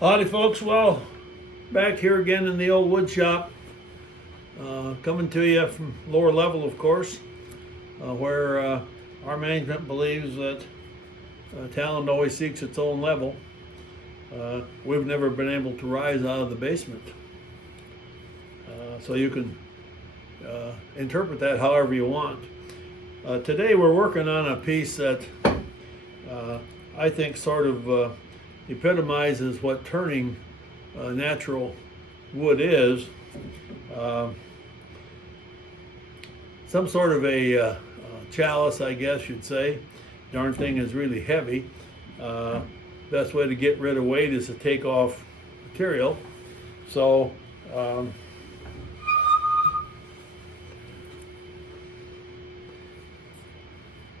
Howdy folks, well, back here again in the old wood shop, coming to you from lower level of course, where our management believes that talent always seeks its own level. We've never been able to rise out of the basement. So you can interpret that however you want. Today we're working on a piece that I think sort of epitomizes what turning natural wood is. Some sort of a chalice, I guess you'd say. Darn thing is really heavy. Best way to get rid of weight is to take off material. So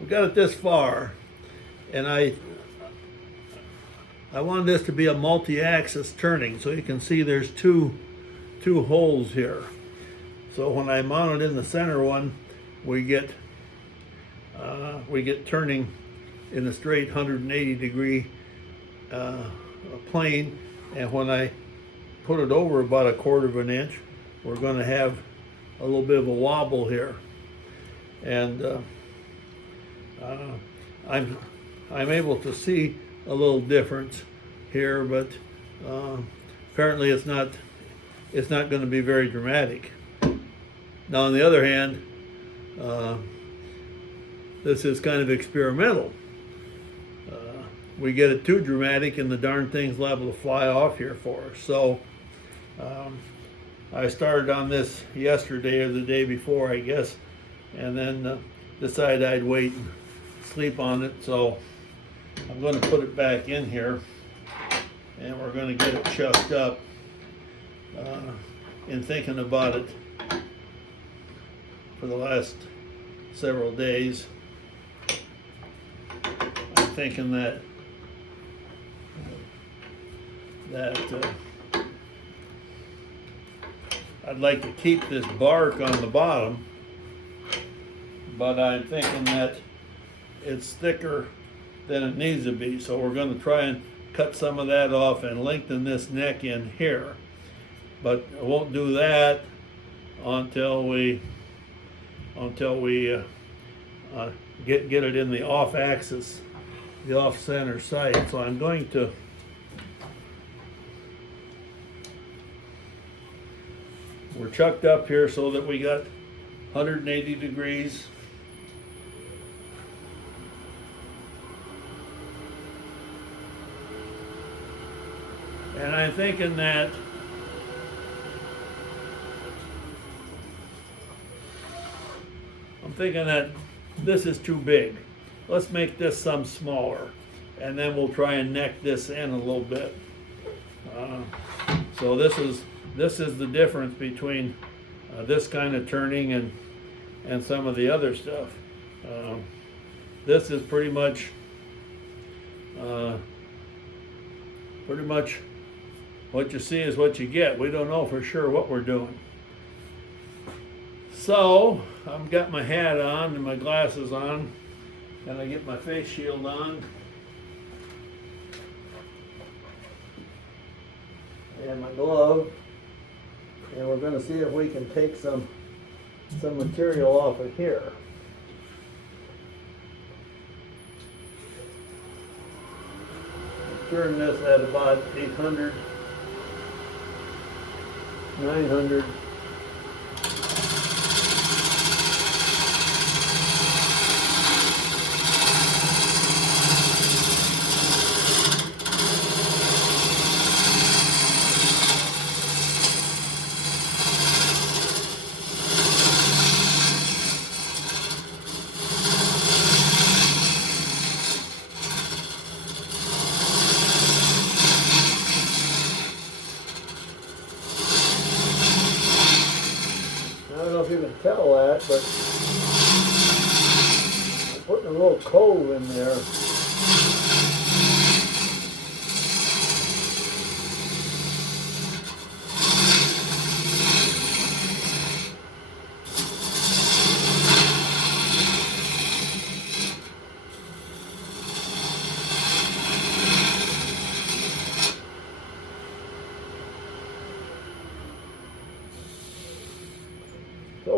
we got it this far, and I wanted this to be a multi-axis turning, so you can see there's two holes here. So when I mount it in the center one, we get turning in a straight 180 degree plane, and when I put it over about 1/4 of an inch, we're going to have a little bit of a wobble here, and I'm able to see a little difference here, but apparently it's not going to be very dramatic. Now on the other hand, this is kind of experimental. We get it too dramatic and the darn thing's liable to fly off here for us. So I started on this yesterday or the day before, I guess, and then decided I'd wait and sleep on it. So I'm going to put it back in here, and we're going to get it chucked up. In thinking about it for the last several days, I'm thinking that I'd like to keep this bark on the bottom, but I'm thinking that it's thicker than it needs to be, so we're going to try and cut some of that off and lengthen this neck in here. But I won't do that until we get it in the off axis, the off center side. So I'm going to we're chucked up here so that we got 180 degrees. And I'm thinking that this is too big. Let's make this some smaller, and then we'll try and neck this in a little bit. So this is the difference between this kind of turning and some of the other stuff. This is pretty much what you see is what you get. We don't know for sure what we're doing. So I've got my hat on and my glasses on, and I get my face shield on, and my glove, and we're going to see if we can take some material off of here. Turn this at about 800, 900. I don't know if you can tell that, but I'm putting a little cove in there.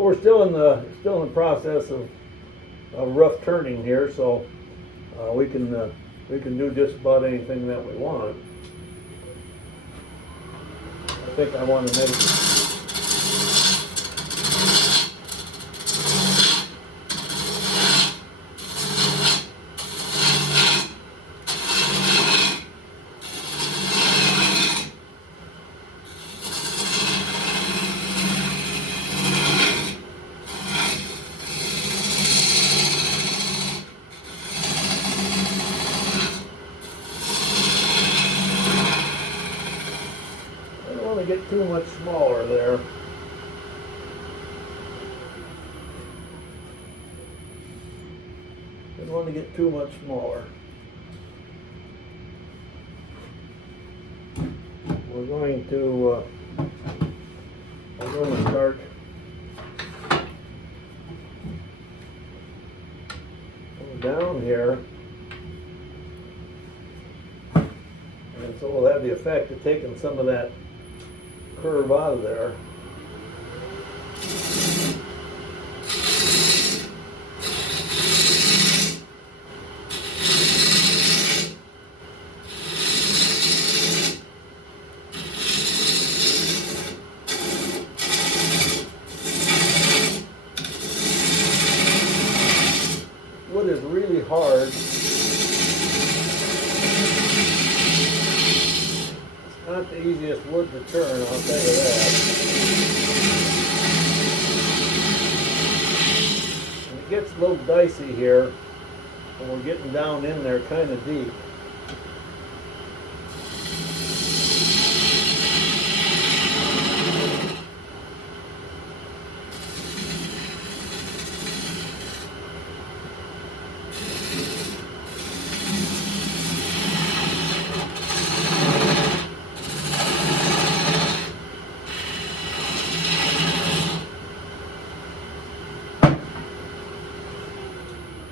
So we're still in the process of rough turning here, so we can do just about anything that we want. I think I want to make get too much smaller there. Didn't want to get too much smaller. We're going to start down here, and so we'll have the effect of taking some of that curve out of there. Wood is really hard. It's not the easiest wood to turn, I'll tell you that. And it gets a little dicey here, and we're getting down in there kind of deep.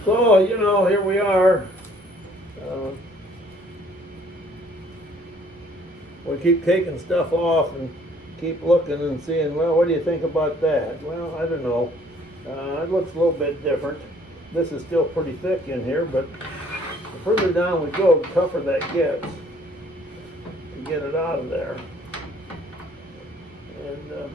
So, you know, here we are. We keep taking stuff off and keep looking and seeing, well, what do you think about that? Well, I don't know. It looks a little bit different. This is still pretty thick in here, but the further down we go, the tougher that gets to get it out of there. And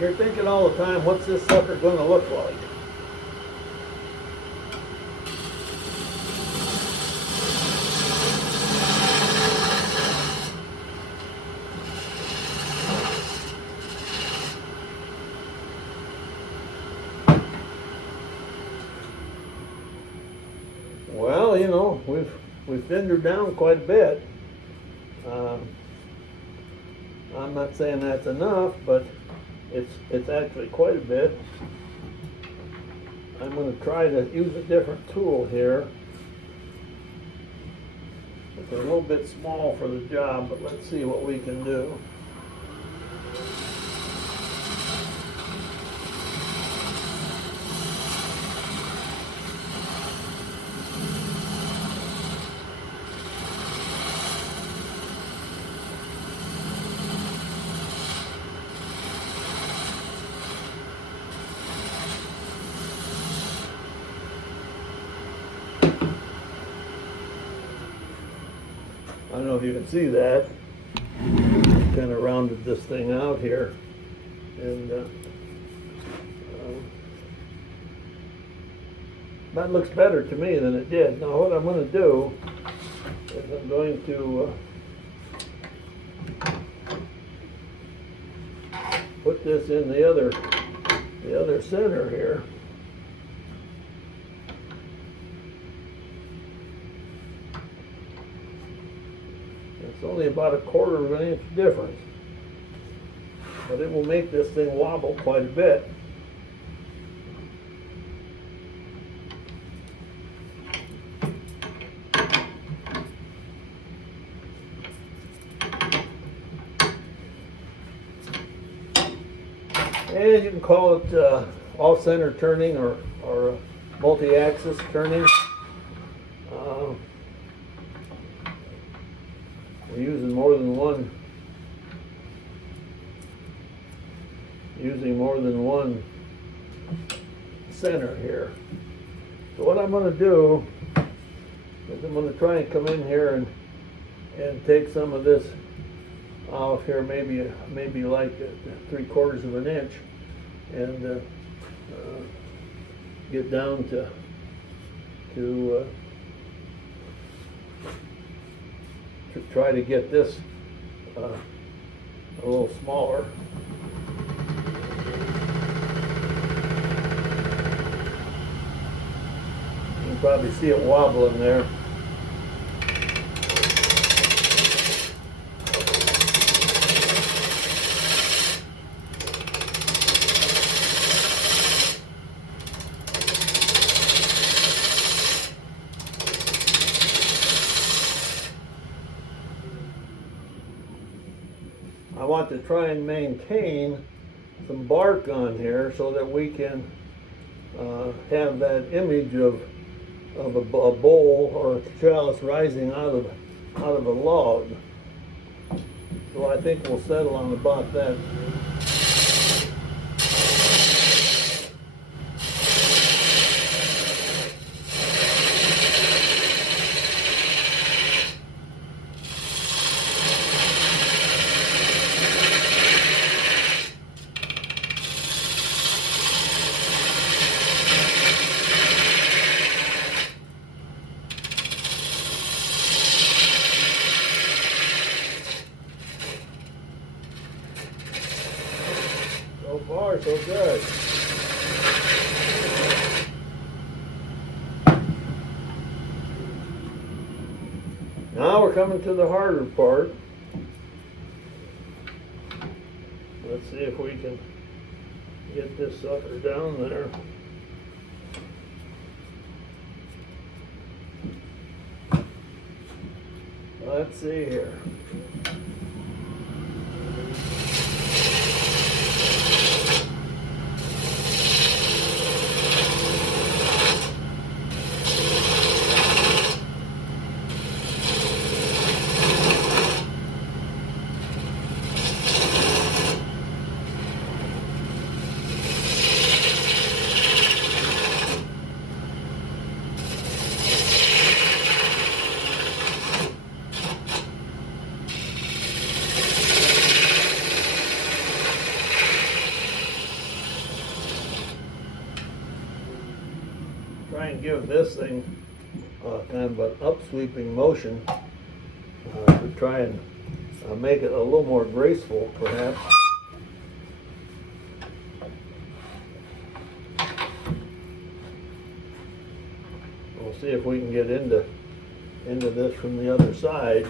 you're thinking all the time, what's this sucker going to look like? Well, you know, we've thinned her down quite a bit. I'm not saying that's enough, but it's actually quite a bit. I'm going to try to use a different tool here. It's a little bit small for the job, but let's see what we can do. I don't know if you can see that. Kind of rounded this thing out here, and that looks better to me than it did. Now what I'm going to do is I'm going to put this in the other center here. It's only about 1/4 of an inch difference, but it will make this thing wobble quite a bit. And you can call it off-center turning or multi-axis turning. We're using more than one center here. So what I'm going to do is I'm going to try and come in here and take some of this off here, maybe like 3/4 of an inch, and get down to try to get this a little smaller. You can probably see it wobbling there. I want to try and maintain some bark on here so that we can have that image of a bowl or a chalice rising out of a log. So I think we'll settle on about that. So far, so good. Now we're coming to the harder part. Let's see if we can get this sucker down there. Let's see here. Try and give this thing kind of an upsweeping motion to try and make it a little more graceful, perhaps. We'll see if we can get into this from the other side.